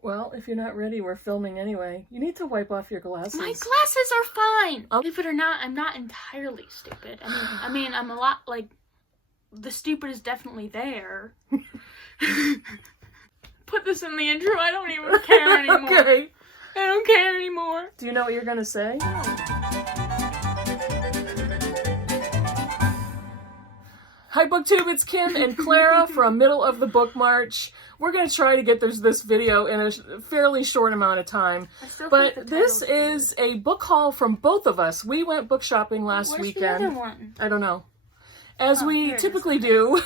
Well, if you're not ready, we're filming anyway. You need to wipe off your glasses. My glasses are fine! Believe it or not, I'm not entirely stupid. I mean, I'm a lot, like, the stupid is definitely there. Put this in the intro, I don't even care anymore. Okay. I don't care anymore. Do you know what you're gonna say? Hi BookTube, it's Kim and Clara from Middle of the Book March. We're going to try to get this video in a fairly short amount of time. But this is a book haul from both of us. We went book shopping last weekend. The other one? I don't know. As we typically do.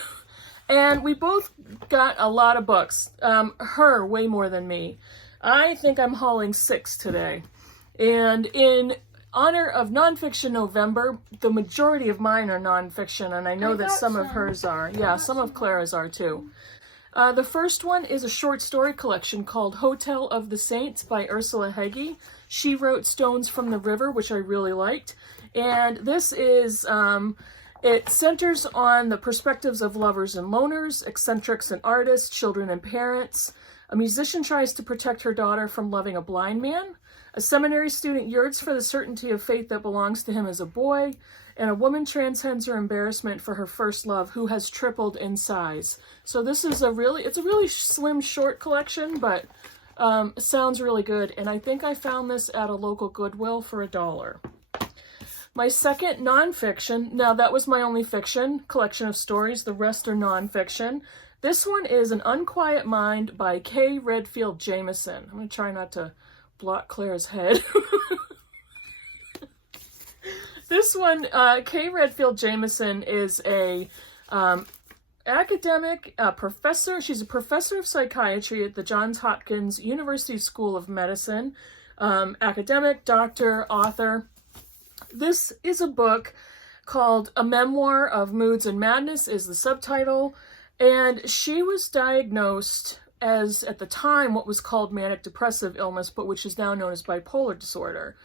And we both got a lot of books. Her way more than me. I think I'm hauling 6 today. And in honor of Nonfiction November, the majority of mine are nonfiction, and I know that some of hers are. Yeah, some of Clara's are too. The first one is a short story collection called Hotel of the Saints by Ursula Heggie. She wrote Stones from the River, which I really liked. And this is, it centers on the perspectives of lovers and loners, eccentrics and artists, children and parents. A musician tries to protect her daughter from loving a blind man. A seminary student yearns for the certainty of fate that belongs to him as a boy, and a woman transcends her embarrassment for her first love, who has tripled in size. So this is it's a really slim, short collection, but sounds really good, and I think I found this at a local Goodwill for $1. My second nonfiction, now that was my only fiction collection of stories, the rest are nonfiction. This one is An Unquiet Mind by K. Redfield Jamison. I'm going to try not to block Claire's head. This one, K. Redfield Jamison is a academic professor. She's a professor of psychiatry at the Johns Hopkins University School of Medicine. Academic, doctor, author. This is a book called A Memoir of Moods and Madness is the subtitle. And she was diagnosed as, at the time, what was called manic depressive illness, but which is now known as bipolar disorder.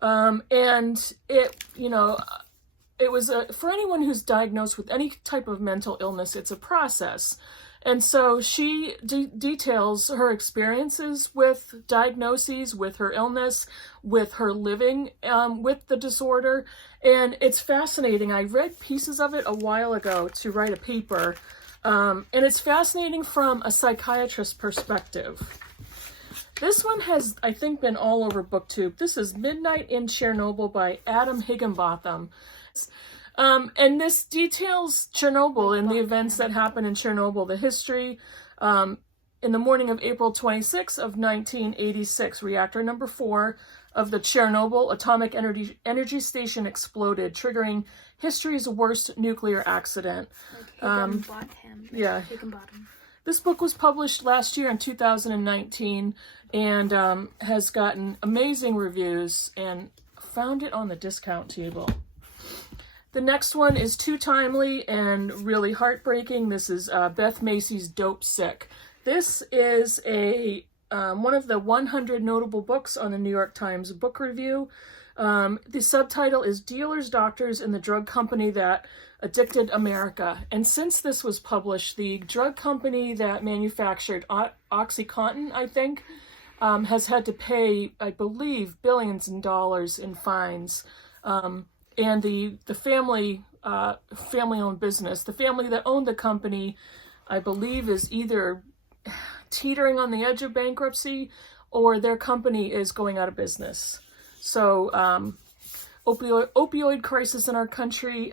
And it, it was for anyone who's diagnosed with any type of mental illness, it's a process. And so she details her experiences with diagnoses, with her illness, with her living with the disorder. And it's fascinating. I read pieces of it a while ago to write a paper. And it's fascinating from a psychiatrist's perspective. This one has, I think, been all over BookTube. This is Midnight in Chernobyl by Adam Higginbotham. And this details Chernobyl and the events that happened in Chernobyl, the history. In the morning of April 26 of 1986, reactor number 4 of the Chernobyl atomic energy station exploded, triggering history's worst nuclear accident. Yeah. This book was published last year in 2019 and has gotten amazing reviews, and found it on the discount table. The next one is too timely and really heartbreaking. This is Beth Macy's Dope Sick. This is one of the 100 notable books on the New York Times Book Review. The subtitle is Dealers, Doctors, and the Drug Company That Addicted America. And since this was published, the drug company that manufactured OxyContin, I think, has had to pay, I believe, billions in dollars in fines. And the family-owned business, the family that owned the company, I believe, is either teetering on the edge of bankruptcy or their company is going out of business. So, opioid crisis in our country.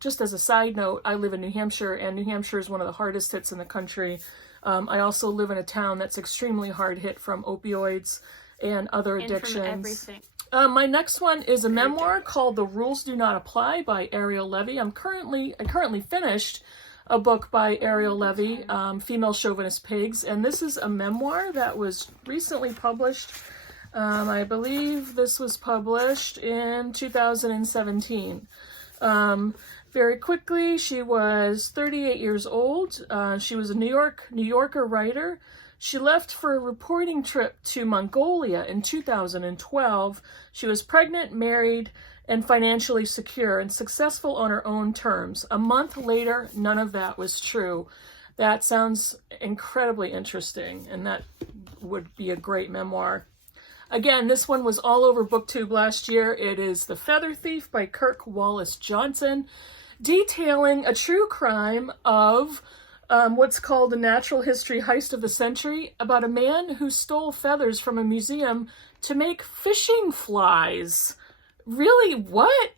Just as a side note, I live in New Hampshire, and New Hampshire is one of the hardest hits in the country. I also live in a town that's extremely hard hit from opioids and other addictions. And from everything. My next one is a memoir called The Rules Do Not Apply by Ariel Levy. I currently finished a book by Ariel Levy, Female Chauvinist Pigs, and this is a memoir that was recently published. I believe this was published in 2017. Very quickly, she was 38 years old. She was a New Yorker writer. She left for a reporting trip to Mongolia in 2012. She was pregnant, married, and financially secure and successful on her own terms. A month later, none of that was true. That sounds incredibly interesting, and that would be a great memoir. Again, this one was all over BookTube last year. It is The Feather Thief by Kirk Wallace Johnson, detailing a true crime of what's called the natural history heist of the century, about a man who stole feathers from a museum to make fishing flies. Really? What?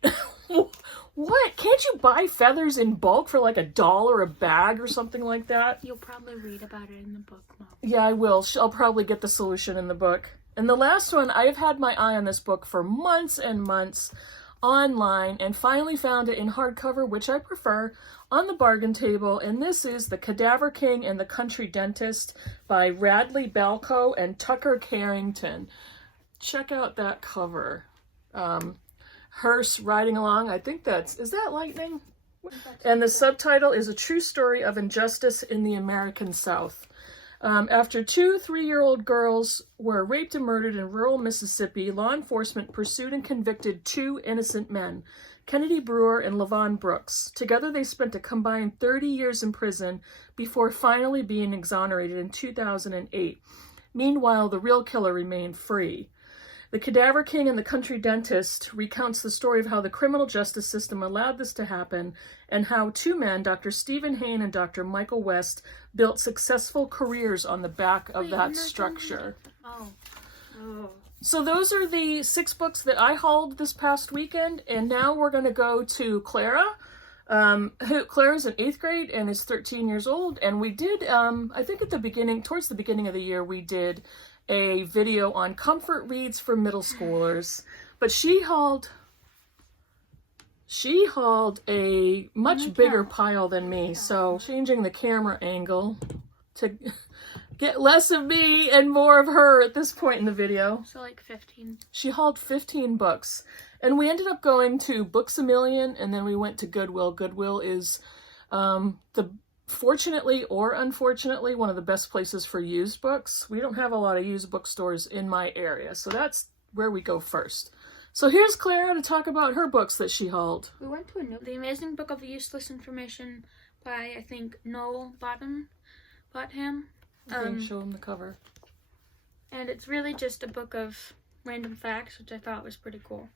What? Can't you buy feathers in bulk for like $1 a bag or something like that? You'll probably read about it in the book, Mom. Yeah, I will. I'll probably get the solution in the book. And the last one, I have had my eye on this book for months and months online, and finally found it in hardcover, which I prefer, on the bargain table. And this is The Cadaver King and the Country Dentist by Radley Balco and Tucker Carrington. Check out that cover. Hearse riding along. I think is that lightning? And the subtitle is A True Story of Injustice in the American South. After 2 3-year-old girls were raped and murdered in rural Mississippi, law enforcement pursued and convicted 2 innocent men, Kennedy Brewer and Levon Brooks. Together they spent a combined 30 years in prison before finally being exonerated in 2008. Meanwhile, the real killer remained free. The Cadaver King and the Country Dentist recounts the story of how the criminal justice system allowed this to happen, and how 2 men, Dr. Stephen Hain and Dr. Michael West, built successful careers on the back of that structure. So those are the 6 books that I hauled this past weekend, and now we're going to go to Clara. Clara's in 8th grade and is 13 years old, and we did, I think towards the beginning of the year, we did a video on comfort reads for middle schoolers, but she hauled a much bigger pile than me, so changing the camera angle to get less of me and more of her at this point in the video. So like 15. She hauled 15 books, and we ended up going to Books A Million, and then we went to Goodwill. Goodwill is fortunately or unfortunately, one of the best places for used books. We don't have a lot of used bookstores in my area, so that's where we go first. So here's Clara to talk about her books that she hauled. We went to The Amazing Book of Useless Information by, I think, Noel Botham. Show him the cover. And it's really just a book of random facts, which I thought was pretty cool.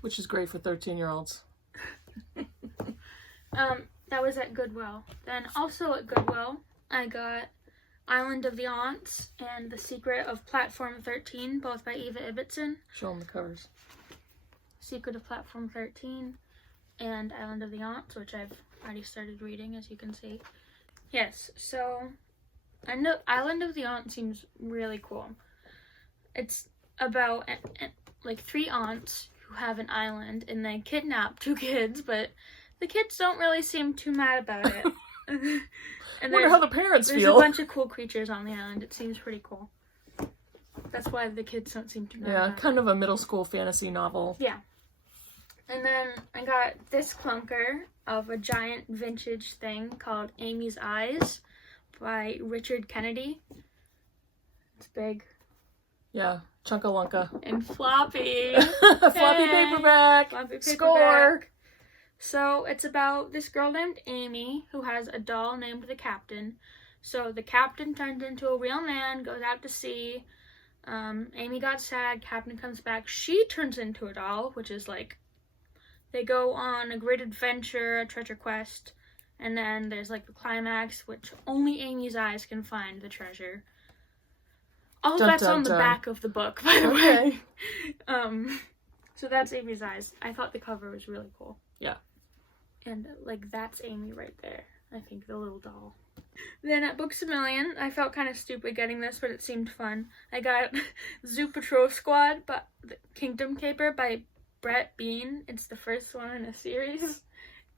Which is great for 13-year-olds. That was at Goodwill. Then also at Goodwill, I got Island of the Aunts and The Secret of Platform 13, both by Eva Ibbotson. Show them the covers. Secret of Platform 13 and Island of the Aunts, which I've already started reading, as you can see. Yes, so I know Island of the Aunts seems really cool. It's about like 3 aunts who have an island, and they kidnap 2 kids, but the kids don't really seem too mad about it. And wonder how the parents feel. There's a bunch of cool creatures on the island. It seems pretty cool. That's why the kids don't seem too mad about it. Yeah, kind of a middle school fantasy novel. Yeah. And then I got this clunker of a giant vintage thing called Amy's Eyes by Richard Kennedy. It's big. Yeah, chunkalunka. And floppy. Floppy paperback. Floppy paperback. Score. So it's about this girl named Amy who has a doll named the Captain. So the Captain turns into a real man, goes out to sea. Amy got sad, Captain comes back. She turns into a doll, which is like, they go on a great adventure, a treasure quest, and then there's like the climax, which only Amy's eyes can find the treasure. All that's on the back of the book, by the way. So that's Amy's Eyes. I thought the cover was really cool. Yeah. And like that's Amy right there. I think the little doll. Then at Books A Million, I felt kind of stupid getting this, but it seemed fun. I got Zoo Patrol Squad, but the Kingdom Caper by Brett Bean. It's the first one in a series.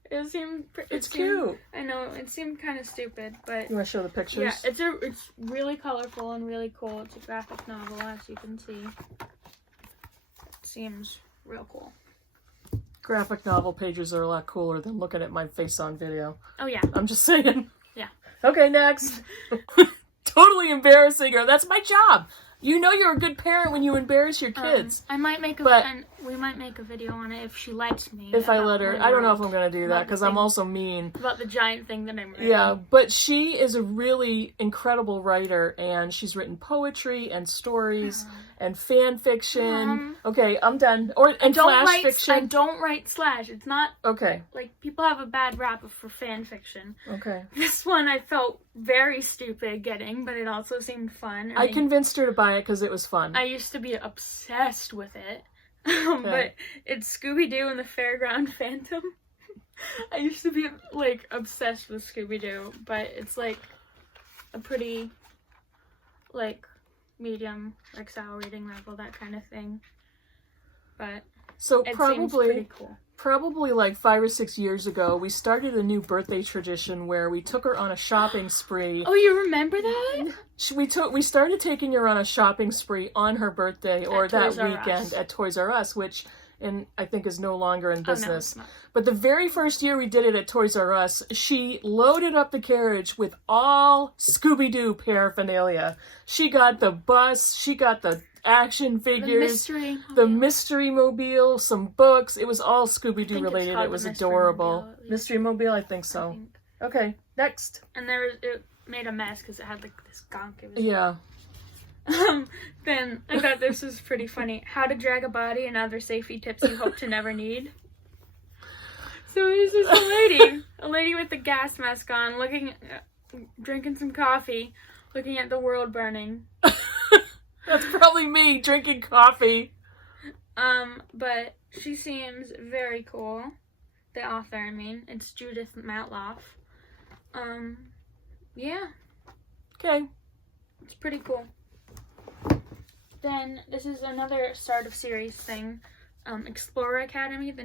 It's cute. I know, it seemed kind of stupid, but you want to show the pictures? Yeah, it's really colorful and really cool. It's a graphic novel, as you can see. It seems real cool. Graphic novel pages are a lot cooler than looking at my face on video. Oh yeah. I'm just saying. Yeah. Okay, next. Totally embarrassing her. That's my job. You know you're a good parent when you embarrass your kids. I might make We might make a video on it if she lets me. If I let her. I don't know if I'm going to do that because I'm also mean. About the giant thing that I'm writing. Yeah, but she is a really incredible writer, and she's written poetry and stories and fan fiction. Okay, I'm done. And flash fiction. I don't write slash. It's not... Okay. Like, people have a bad rap for fan fiction. Okay. This one I felt very stupid getting, but it also seemed fun. I convinced her to buy it because it was fun. I used to be obsessed with it. But it's Scooby-Doo and the Fairground Phantom. I used to be, like, obsessed with Scooby-Doo, but it's, like, a pretty, like, medium, like, style reading level, that kind of thing. But so it seems pretty cool. Probably like 5 or 6 years ago, we started a new birthday tradition where we took her on a shopping spree. Oh, you remember that? We started taking her on a shopping spree on her birthday or that weekend at Toys R Us, which I think is no longer in business. Oh, no, but the very first year we did it at Toys R Us, she loaded up the carriage with all Scooby-Doo paraphernalia. She got the bus, she got the action figures, the mystery mobile, some books. It was all Scooby-Doo related. It was adorable. Mystery mobile, I think so. Okay, next. And it made a mess because it had like this gunk. Yeah. Then I thought this was pretty funny. How to drag a body and other safety tips you hope to never need. So there's this a lady with the gas mask on, drinking some coffee, looking at the world burning. That's probably me drinking coffee. But she seems very cool. The author, I mean. It's Judith Matloff. Yeah. Okay. It's pretty cool. Then, this is another start of series thing. Explorer Academy, The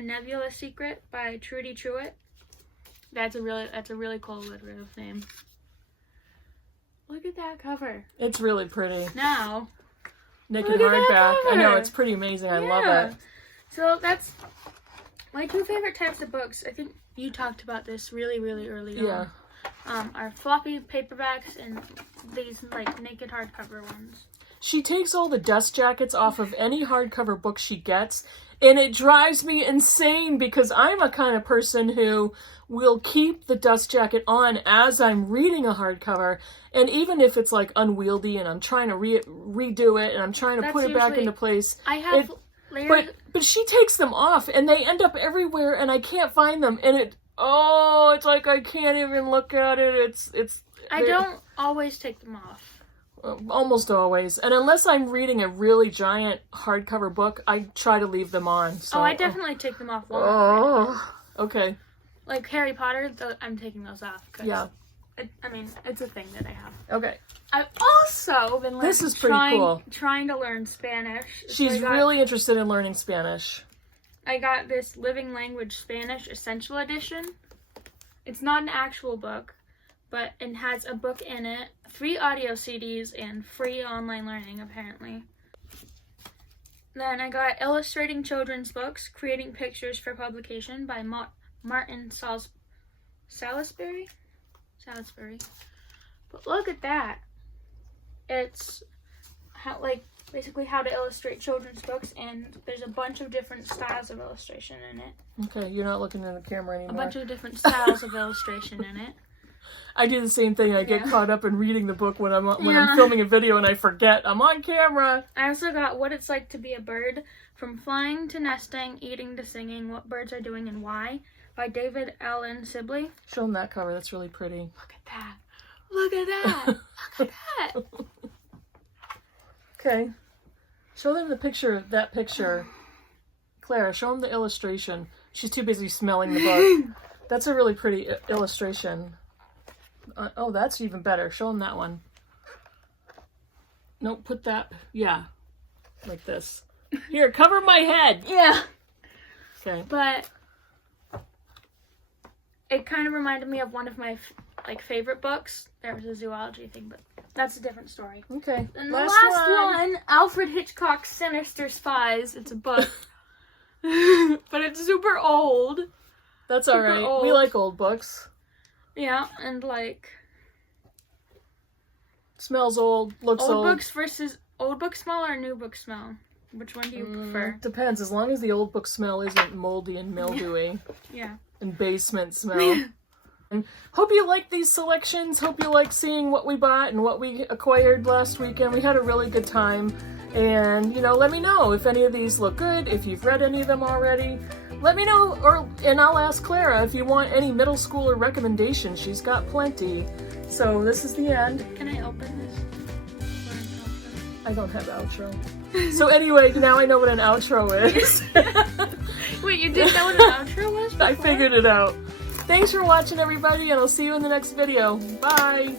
Nebula Secret by Trudy Truitt. That's a really cool alliterative name. Look at that cover. It's really pretty. Now, Naked hardback. I know, it's pretty amazing. I love it. So that's my two favorite types of books. I think you talked about this really, really early on. Are floppy paperbacks and these like naked hardcover ones. She takes all the dust jackets off of any hardcover book she gets, and it drives me insane because I'm a kind of person who will keep the dust jacket on as I'm reading a hardcover, and even if it's like unwieldy and I'm trying to redo it and I'm trying to put it back into place. I have layers. But she takes them off and they end up everywhere and I can't find them, and it's like I can't even look at it. I don't always take them off. Almost always. And unless I'm reading a really giant hardcover book, I try to leave them on. So. I definitely take them off. Okay. Like Harry Potter, I'm taking those off. Yeah. It's a thing that I have. Okay. I've also been this is pretty cool. Trying to learn Spanish. She's really interested in learning Spanish. I got this Living Language Spanish Essential Edition. It's not an actual book, but it has a book in it, 3 audio CDs, and free online learning, apparently. Then I got Illustrating Children's Books, Creating Pictures for Publication by Martin Salisbury? But look at that. It's basically how to illustrate children's books, and there's a bunch of different styles of illustration in it. Okay, you're not looking at the camera anymore. A bunch of different styles of illustration in it. I do the same thing. I get caught up in reading the book when I'm filming a video and I forget I'm on camera. I also got What It's Like to Be a Bird, From Flying to Nesting, Eating to Singing, What Birds Are Doing and Why by David Allen Sibley. Show them that cover. That's really pretty. Look at that. Look at that. Look at that. Okay. Show them that picture. Clara, show them the illustration. She's too busy smelling the book. That's a really pretty illustration. That's even better. Show them that one. No, put that. Yeah. Like this. Here, cover my head. Yeah. Okay. But it kind of reminded me of one of my favorite books. There was a zoology thing, but that's a different story. Okay. And the last one, Alfred Hitchcock's Sinister Spies. It's a book. But it's super old. That's alright. Old. We like old books. Yeah, and smells old, looks old. Old books smell or new books smell? Which one do you prefer? Depends, as long as the old book smell isn't moldy and mildewy. Yeah. And basement smell. And hope you like these selections. Hope you like seeing what we bought and what we acquired last weekend. We had a really good time. And, you know, let me know if any of these look good, if you've read any of them already. Let me know, and I'll ask Clara if you want any middle schooler recommendations. She's got plenty. So this is the end. Can I open this? I don't have outro. So anyway, now I know what an outro is. Wait, you didn't know what an outro was before? I figured it out. Thanks for watching, everybody, and I'll see you in the next video. Bye!